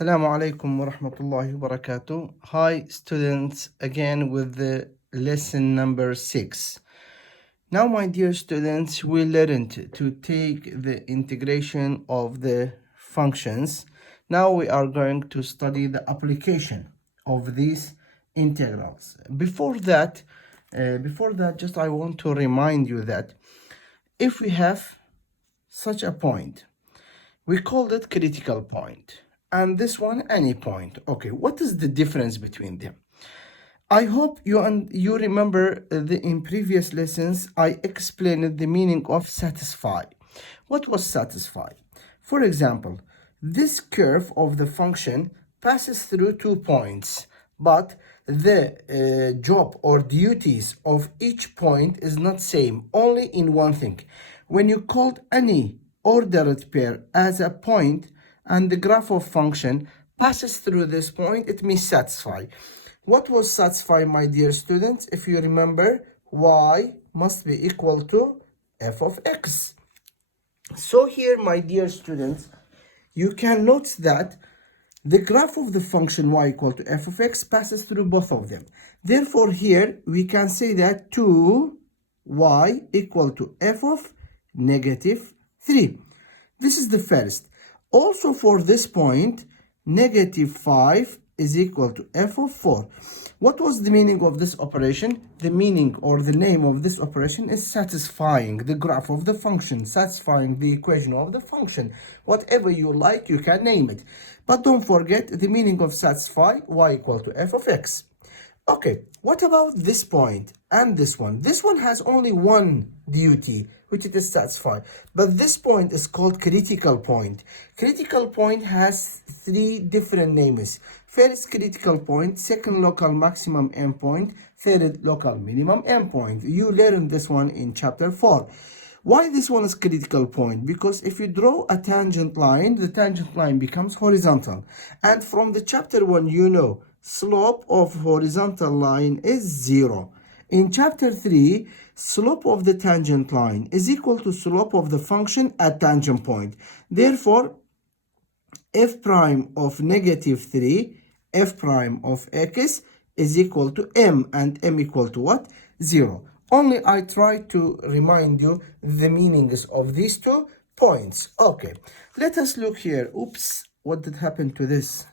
Assalamu alaikum wa rahmatullahi wa barakatuh. Hi students, again with the lesson number 6. Now my dear students, we learned to take the integration of the functions. Now we are going to study the application of these integrals. Before that, just I want to remind you that if we have such a point, we called it critical point, and this one any point. Okay, what is the difference between them? I hope you remember in previous lessons I explained the meaning of satisfy. What was satisfy? For example, this curve of the function passes through 2 points, but the job or duties of each point is not same, only in one thing. When you called any ordered pair as a point and the graph of function passes through this point, it means satisfy. What was satisfy, my dear students? If you remember, y must be equal to f of x. So here, my dear students, you can note that the graph of the function y equal to f of x passes through both of them. Therefore, here we can say that 2y equal to f of negative 3. This is the first. Also for this point, negative 5 is equal to f of 4. What was the meaning of this operation? The meaning or the name of this operation is satisfying the graph of the function, satisfying the equation of the function. Whatever you like, you can name it. But don't forget the meaning of satisfy, y equal to f of x. Okay, what about this point and this one? This one has only one duty, which it is satisfied. But this point is called critical point. Critical point has 3 different names. First critical point, second local maximum endpoint, third local minimum endpoint. You learned this one in chapter 4. Why this one is critical point? Because if you draw a tangent line, the tangent line becomes horizontal. And from the chapter 1, you know, slope of horizontal line is 0. In chapter 3, slope of the tangent line is equal to slope of the function at tangent point. Therefore, f prime of negative 3, f prime of x is equal to m, and m equal to what? 0. Only I try to remind you the meanings of these 2 points. Okay, let us look here. Oops, what did happen to this?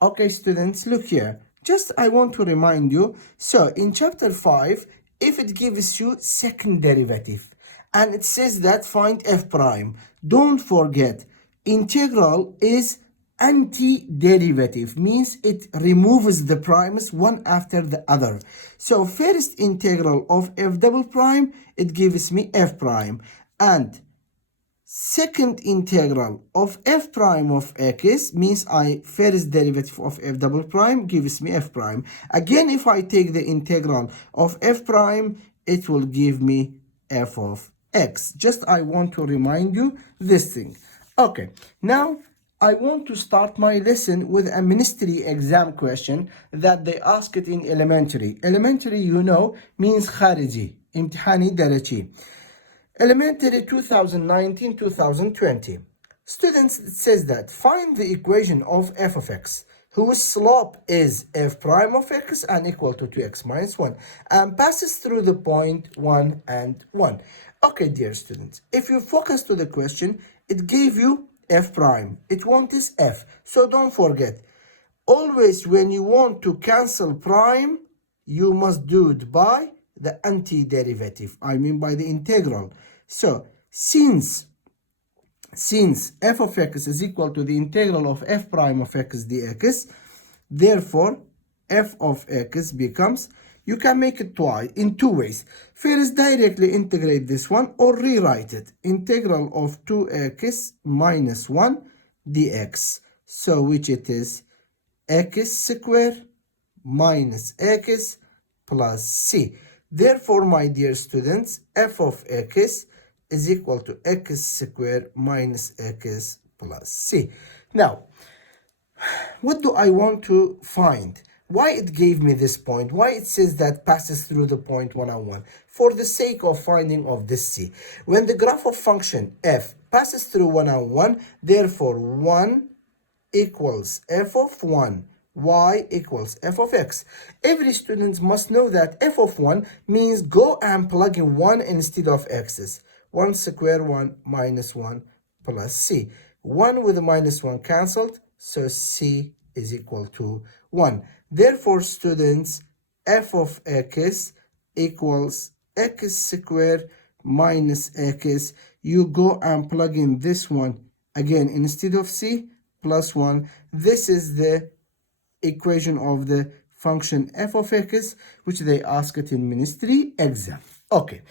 Okay, students, look here. Just I want to remind you. So in chapter 5, if it gives you second derivative and it says that find f prime, don't forget integral is antiderivative, means it removes the primes one after the other. So first integral of f double prime, it gives me f prime, and second integral of f prime of x means first derivative of f double prime gives me f prime. Again, if I take the integral of f prime, it will give me f of x. Just I want to remind you this thing. Okay, now I want to start my lesson with a ministry exam question that they ask it in elementary. Elementary, you know, means Kahrezchi, imtihani darachi. Elementary 2019-2020. Students, it says that find the equation of f of x whose slope is f prime of x and equal to 2x minus 1 and passes through the point 1 and 1. Okay, dear students, if you focus to the question, it gave you f prime. It wants f. So don't forget, always when you want to cancel prime, you must do it by the antiderivative. I mean by the integral. So since f of x is equal to the integral of f prime of x dx, therefore f of x becomes, you can make it twice in 2 ways. First, directly integrate this one or rewrite it. Integral of 2x minus 1 dx. So which it is x squared minus x plus c. Therefore, my dear students, f of x is equal to x squared minus x plus c. Now, what do I want to find? Why it gave me this point? Why it says that passes through the point 1 and 1? For the sake of finding of this c. When the graph of function f passes through 1 and 1, therefore 1 equals f of 1, y equals f of x. Every student must know that f of 1 means go and plug in 1 instead of x's. 1 square 1 minus 1 plus c. 1 with minus 1 cancelled, so c is equal to 1. Therefore, students, f of x equals x squared minus x. You go and plug in this one again instead of c plus 1. This is the equation of the function f of x, which they ask it in ministry exam. Okay,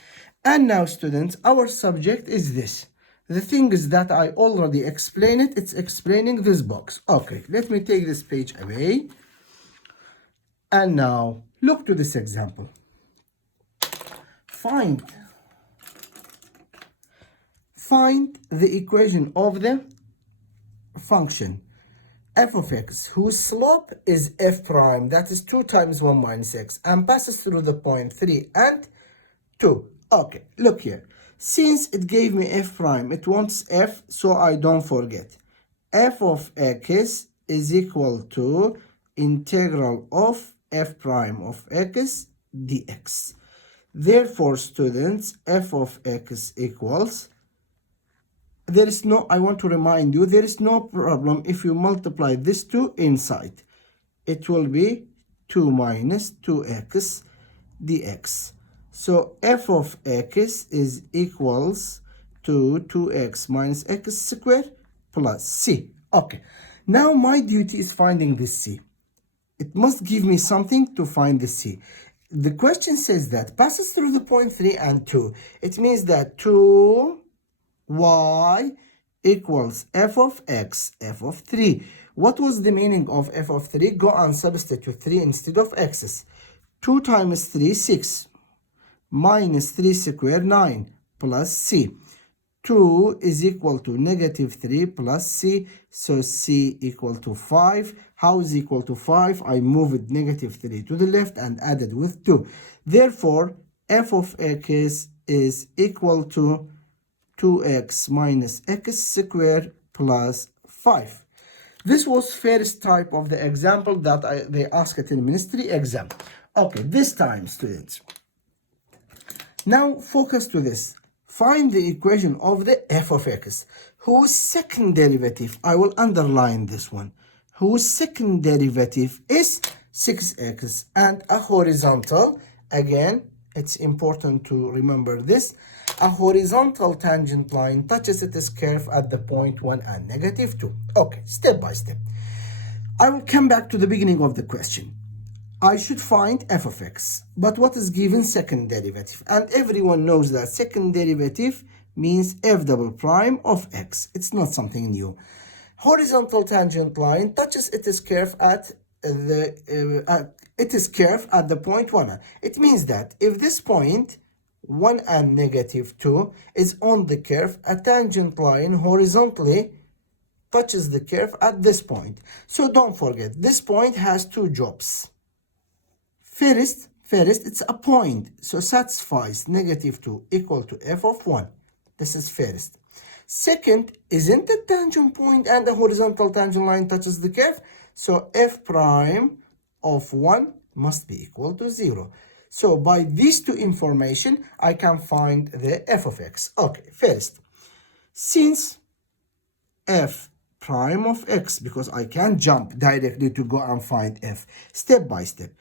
and now students, our subject is this. The thing is that I already explained it. It's explaining this box. Okay, let me take this page away. And now look to this example. Find the equation of the function f of x, whose slope is f prime, that is 2 times 1 minus x, and passes through the point 3 and 2. Okay, look here. Since it gave me f prime, it wants f, so I don't forget. F of x is equal to integral of f prime of x dx. Therefore, students, f of x equals, there is no, I want to remind you, there is no problem if you multiply this 2 inside. It will be 2 minus 2x dx. So f of x is equals to 2x minus x squared plus c. Okay, now my duty is finding this c. It must give me something to find the c. The question says that passes through the point 3 and 2. It means that 2y equals f of x, f of 3. What was the meaning of f of 3? Go and substitute 3 instead of x's. 2 times 3, 6. Minus 3 squared, 9, plus c. 2 is equal to negative 3 plus c, so c equal to 5. How is equal to 5? I moved negative 3 to the left and added with 2. Therefore, f of x is equal to 2x minus x squared plus 5. This was first type of the example that they asked in ministry exam. Okay, this time, students. Now focus to this. Find the equation of the f of x, whose second derivative, I will underline this one, whose second derivative is 6x, and a horizontal, again, it's important to remember this, a horizontal tangent line touches its curve at the point 1 and negative 2. Okay, step by step. I will come back to the beginning of the question. I should find f of x, but what is given second derivative? And everyone knows that second derivative means f double prime of x. It's not something new. Horizontal tangent line touches its curve at the point 1. It means that if this point 1 and negative 2 is on the curve, a tangent line horizontally touches the curve at this point. So don't forget, this point has 2 jobs. First, it's a point, so satisfies negative 2 equal to f of 1. This is first. Second, isn't the tangent point and the horizontal tangent line touches the curve? So f prime of 1 must be equal to 0. So by these two information, I can find the f of x. Okay, first, since f prime of x, because I can't jump directly to go and find f, step by step.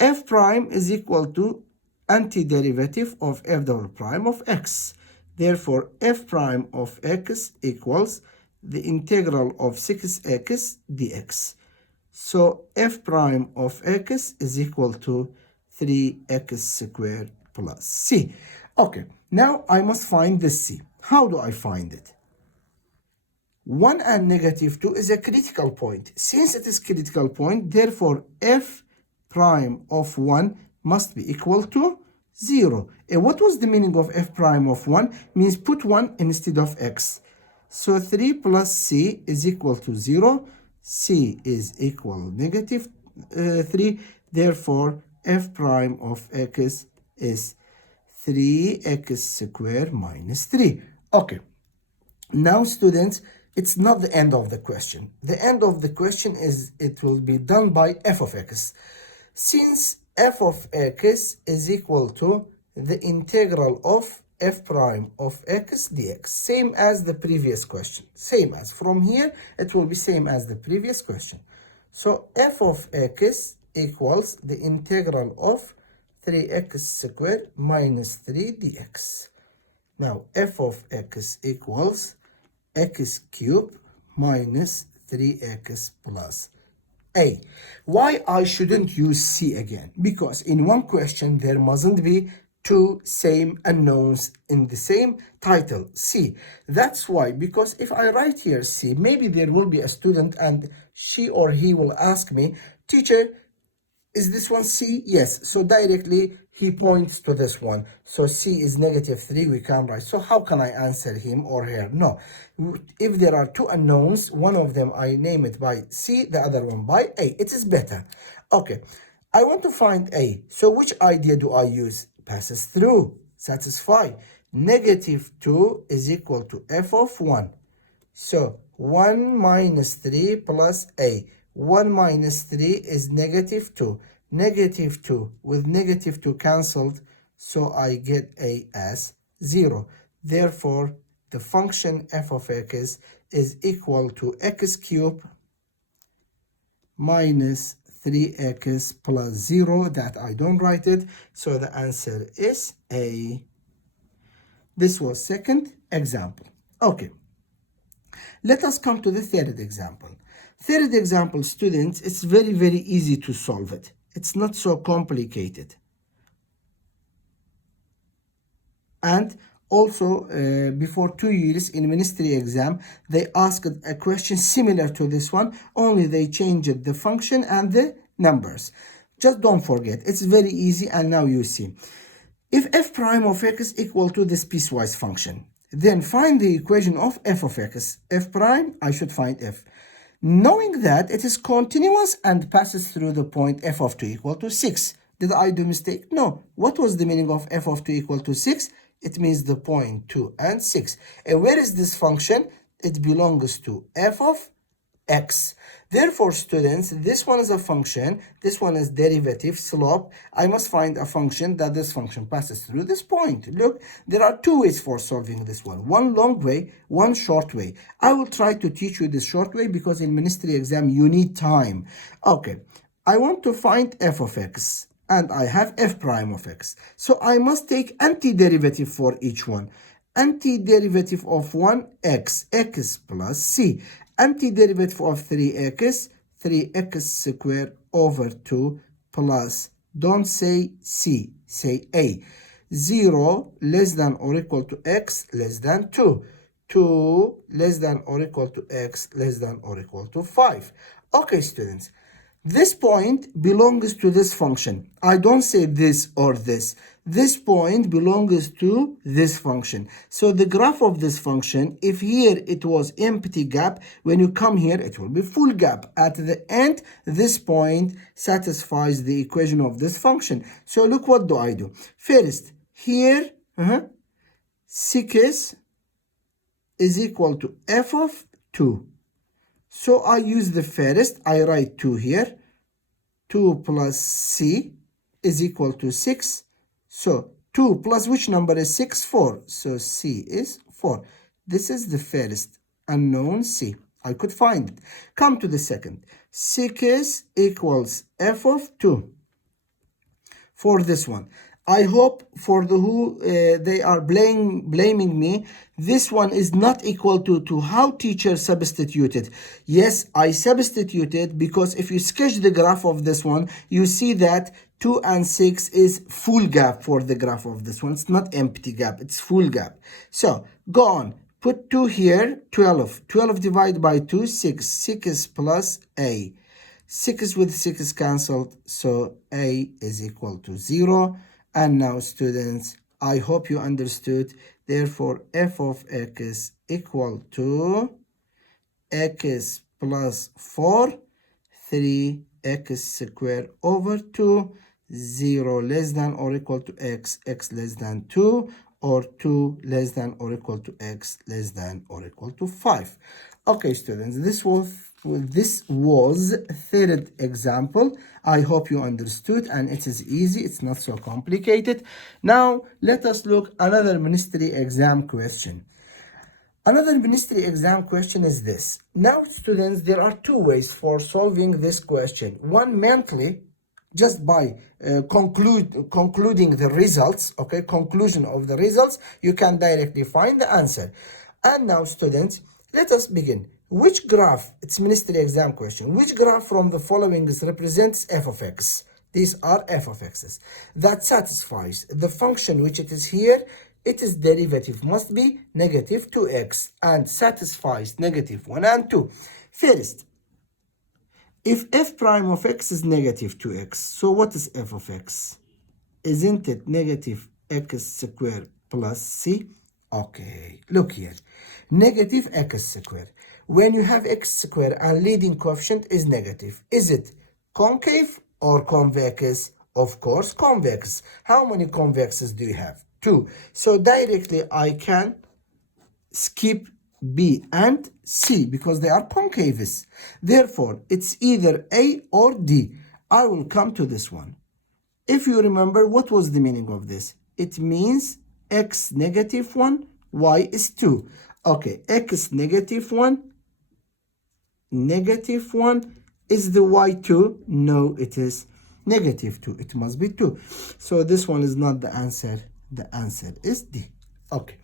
F prime is equal to antiderivative of f double prime of x. Therefore, f prime of x equals the integral of 6x dx. So f prime of x is equal to 3x squared plus c. Okay, now I must find the c. How do I find it? 1 and negative 2 is a critical point. Since it is critical point, therefore f prime of 1 must be equal to 0. And what was the meaning of f prime of 1? Means put 1 instead of x. So 3 plus c is equal to 0. C is equal negative 3. Therefore, f prime of x is 3x squared minus 3. Okay. Now, students, it's not the end of the question. The end of the question is it will be done by f of x. Since f of x is equal to the integral of f prime of x dx, same as the previous question. Same as from here, it will be same as the previous question. So f of x equals the integral of 3x squared minus 3 dx. Now f of x equals x cubed minus 3x plus a. Why I shouldn't use c again? Because in one question there mustn't be two same unknowns in the same title, c. That's why, because if I write here c, maybe there will be a student and she or he will ask me, teacher, is this one C? Yes. So directly he points to this one. So C is -3, we can write. So how can I answer him or her? No. If there are two unknowns, one of them I name it by C, the other one by A. It is better. Okay. I want to find A. So which idea do I use? Passes through. Satisfy. -2 is equal to f of 1. So 1 minus 3 plus a. 1 minus 3 is -2. -2 with -2 cancelled, so I get a as 0. Therefore, the function f of x is equal to x cubed minus 3x plus 0. That I don't write it, so the answer is A. This was second example. Okay. Let us come to the third example. Third example, students, it's very, very easy to solve it. It's not so complicated. And also, before 2 years in ministry exam, they asked a question similar to this one, only they changed the function and the numbers. Just don't forget, it's very easy, and now you see. If f prime of x equal to this piecewise function, then find the equation of f of x. F prime, I should find f. Knowing that it is continuous and passes through the point f of 2 equal to 6. Did I do mistake? No. What was the meaning of f of 2 equal to 6? It means the point 2 and 6. And where is this function? It belongs to f of x. Therefore, students, this one is a function, this one is derivative, slope. I must find a function that this function passes through this point. Look, there are two ways for solving this one. One long way, one short way. I will try to teach you this short way because in ministry exam you need time. Okay, I want to find f of x and I have f prime of x. So I must take antiderivative for each one. Antiderivative of 1, x plus c. Antiderivative of 3x, 3x squared over 2 plus, don't say c, say a. 0 less than or equal to x less than 2. 2 less than or equal to x less than or equal to 5. Okay, students. This point belongs to this function. I don't say this or this. This point belongs to this function. So the graph of this function, if here it was empty gap, when you come here, it will be full gap. At the end, this point satisfies the equation of this function. So look, what do I do? First, here, 6 is equal to f of 2. So I use the first, I write 2 here. 2 plus c is equal to 6. So 2 plus which number is 6? 4. So c is 4. This is the first unknown c. I could find it. Come to the second. 6 equals f of 2. For this one, I hope for the who they are blaming me, this one is not equal to how teacher substituted. Yes, I substituted because if you sketch the graph of this one, you see that 2 and 6 is full gap for the graph of this one. It's not empty gap, it's full gap. So go on, put 2 here, 12. 12 divided by 2, 6. 6 plus a. 6 with 6 cancelled, so a is equal to 0. And now, students, I hope you understood. Therefore, f of x equal to x plus 4, 3x squared over 2, 0 less than or equal to x, x less than 2, or 2 less than or equal to x less than or equal to 5. Okay, students, this was third example. I hope you understood, and it is easy. It's not so complicated. Now let us look another ministry exam question. Another ministry exam question is this. Now, students, there are two ways for solving this question. One, mentally, just by concluding the results, okay, conclusion of the results, you can directly find the answer. And now, students, let us begin. Which graph, it's ministry exam question, which graph from the following represents f of x? These are f of x's. That satisfies the function which it is here. Its derivative must be negative 2x and satisfies negative 1 and 2. First, if f prime of x is negative 2x, so what is f of x? Isn't it negative x squared plus c? Okay, look here. Negative x squared. When you have x squared and leading coefficient is negative, is it concave or convex? Of course, convex. How many convexes do you have? 2. So directly I can skip B and C because they are concaves. Therefore, it's either A or D. I will come to this one. If you remember, what was the meaning of this? It means x negative 1, y is 2. Okay, x negative 1, negative 1. Is the y 2? No, it is negative 2. It must be 2. So this one is not the answer. The answer is D. Okay.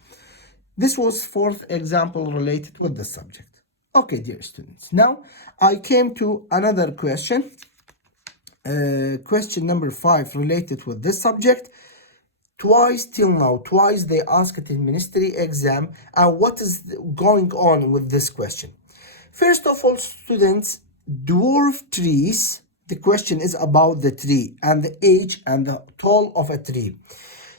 This was fourth example related with the subject. Okay, dear students. Now I came to another question. Question number 5 related with this subject. Twice they asked it in ministry exam. And what is going on with this question? First of all, students, dwarf trees. The question is about the tree and the age and the tall of a tree.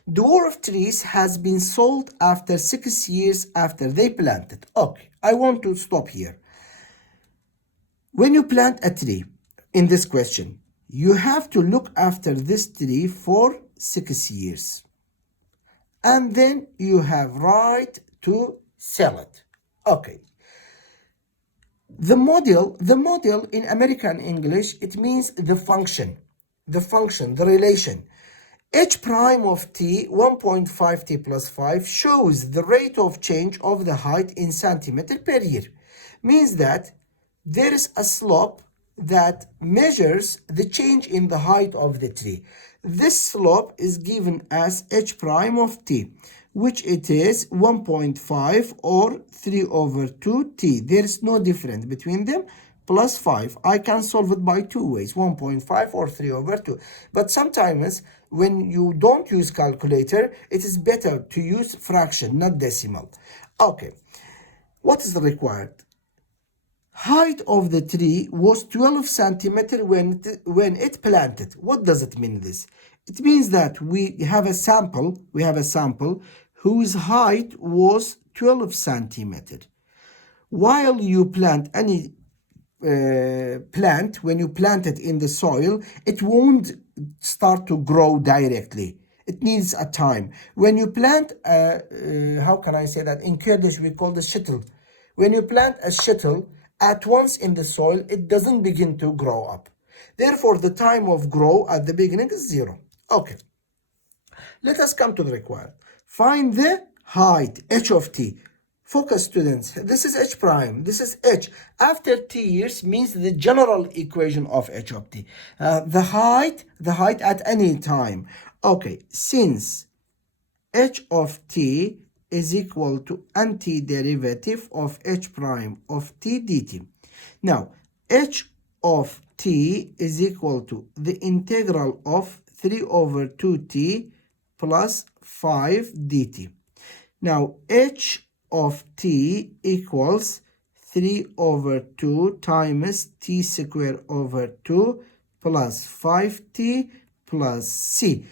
Dwarf trees has been sold after 6 years after they planted. Okay, I want to stop here. When you plant a tree in this question, you have to look after this tree for 6 years. And then you have right to sell it. Okay. The model in American English, it means the function, the relation. H prime of t, 1.5 t plus 5, shows the rate of change of the height in centimeter per year. Means that there is a slope that measures the change in the height of the tree. This slope is given as h prime of t, which it is 1.5 or 3 over 2t. There is no difference between them. Plus 5. I can solve it by two ways, 1.5 or 3 over 2. But sometimes when you don't use calculator, it is better to use fraction, not decimal. Okay, what is required? Height of the tree was 12 centimeter when it planted. What does it mean this? It means that we have a sample whose height was 12 centimeter. While you plant any plant, when you plant it in the soil, it won't start to grow directly. It needs a time. When you plant, how can I say that? In Kurdish, we call the shittle. When you plant a shittle at once in the soil, it doesn't begin to grow up. Therefore, the time of grow at the beginning is 0. Okay. Let us come to the required. Find the height, h of t. Focus, students. This is h prime. This is h. After t years means the general equation of h of t. The height at any time. Okay, since h of t is equal to antiderivative of h prime of t dt. Now, h of t is equal to the integral of 3 over 2t plus 5 dt. Now, h of t equals 3 over 2 times t squared over 2 plus 5t plus c.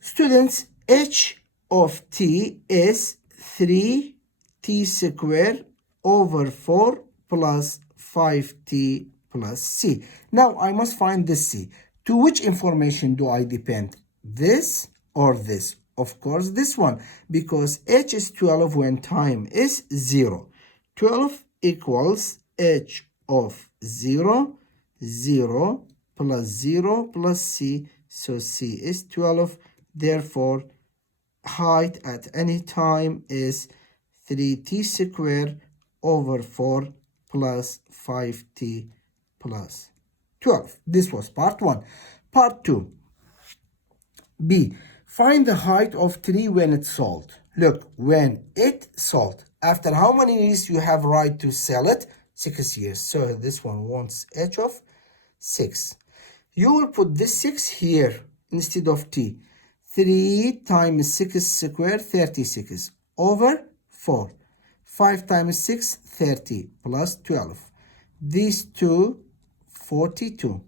Students, h of t is 3t squared over 4 plus 5t plus c. Now, I must find this c. To which information do I depend? This or this? Of course, this one, because h is 12 when time is 0. 12 equals h of 0, 0 plus 0 plus c. So c is 12. Therefore, height at any time is 3t squared over 4 plus 5t plus 12. This was part 1. Part 2. B. Find the height of tree when it's sold. Look, when it sold. After how many years you have right to sell it? 6 years. So this one wants h of 6. You will put this 6 here instead of t. 3 times 6 squared, 36, over 4. 5 times 6, 30, plus 12. These two, 42.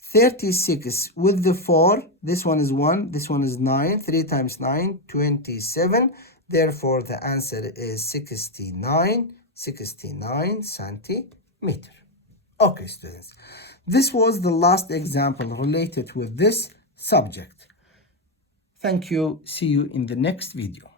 36 with the 4, this one is 1, this one is 9, 3 times 9, 27. Therefore, the answer is 69 centimeter. Okay, students. This was the last example related with this subject. Thank you. See you in the next video.